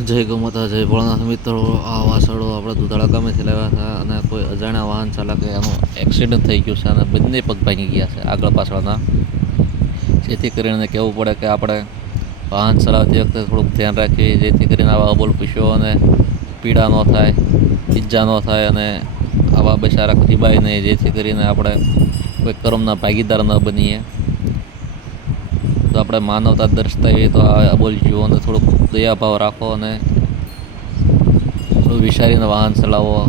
જય ગૌ માતા, જય ભોળાનાથ. મિત્રો, આ વાસળો આપણે દુધાળા ગામેથી લાવ્યા હતા અને કોઈ અજાણ્યા વાહન ચાલકે એનું એક્સિડન્ટ થઈ ગયું છે અને બંને પગ ભાંગી ગયા છે આગળ પાછળના. જેથી કરીને કહેવું પડે કે આપણે વાહન ચલાવતી વખતે થોડુંક ધ્યાન રાખીએ, જેથી કરીને આવા અબોલ પશુઓને પીડા ન થાય, ઈજા ન થાય અને આવા બચારા ખીબાય નહીં, જેથી કરીને આપણે કોઈ કર્મના ભાગીદાર ન બનીએ. તો આપણે માનવતા દર્શાવીએ તો આ અબોલ જીવોને થોડુંક દયાભાવ રાખો અને થોડું વિચારીને વાહન ચલાવો.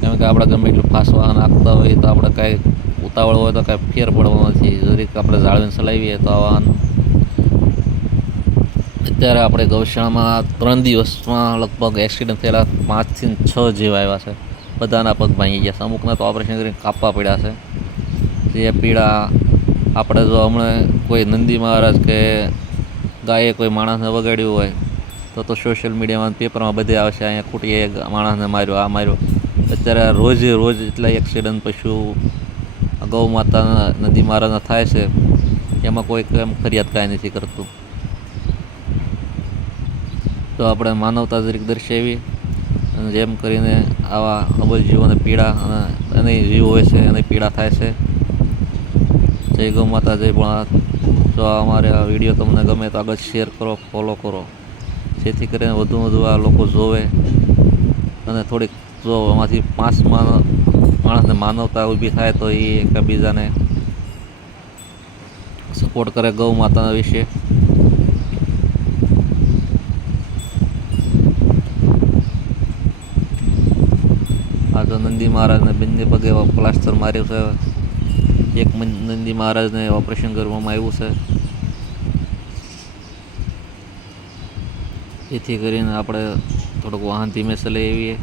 કેમ કે આપણે ગમે એટલું ફાસ્ટ વાહન આપતા હોઈએ તો આપણે કાંઈ ઉતાવળ હોય તો કાંઈ ફેર પડવો નથી. જરીક આપણે જાળવીને ચલાવીએ તો આ વાહન. અત્યારે આપણે ગૌશાળામાં 3 દિવસમાં લગભગ એક્સિડન્ટ થયેલા 5 થી 6 જેવા આવ્યા છે. બધાના પગ ભાંગી ગયા છે. અમુકના તો ઓપરેશન કરીને કાપવા પડ્યા છે. જે પીડા આપણે જો હમણાં કોઈ નંદી મહારાજ કે ગાયે કોઈ માણસને વગાડ્યું હોય તો સોશિયલ મીડિયામાં, પેપરમાં બધે આવશે, અહીંયા ખૂટીએ માણસને માર્યો, આ માર્યો. અત્યારે રોજે રોજ એટલા એક્સિડન્ટ પશુ ગૌ માતા નદી મહારાજના થાય છે. એમાં કોઈ એમ ફરિયાદ કાંઈ નથી કરતું. તો આપણે માનવતા જરીક દર્શાવી અને જેમ કરીને આવા અબોલ જીવોને પીડા અને જીવ હોય છે એને પીડા થાય છે. જય ગૌ માતા, જય ભોળાનાથ. જો અમારે આ વિડીયો તમને ગમે તો આગળ શેર કરો, ફોલો કરો, જેથી કરીને વધુ વધુ આ લોકો જોવે અને થોડીક જો એમાંથી 5 માણસને માનવતા ઊભી થાય તો એ એકબીજાને સપોર્ટ કરે ગૌ માતાના વિશે. આ તો નંદી મહારાજને બંને પગે પ્લાસ્ટર માર્યું છે. એક નંદી મહારાજને ઓપરેશન કરવામાં આવ્યું છે. જેથી કરીને આપણે થોડુંક વાહન ધીમે ચલાવીએ.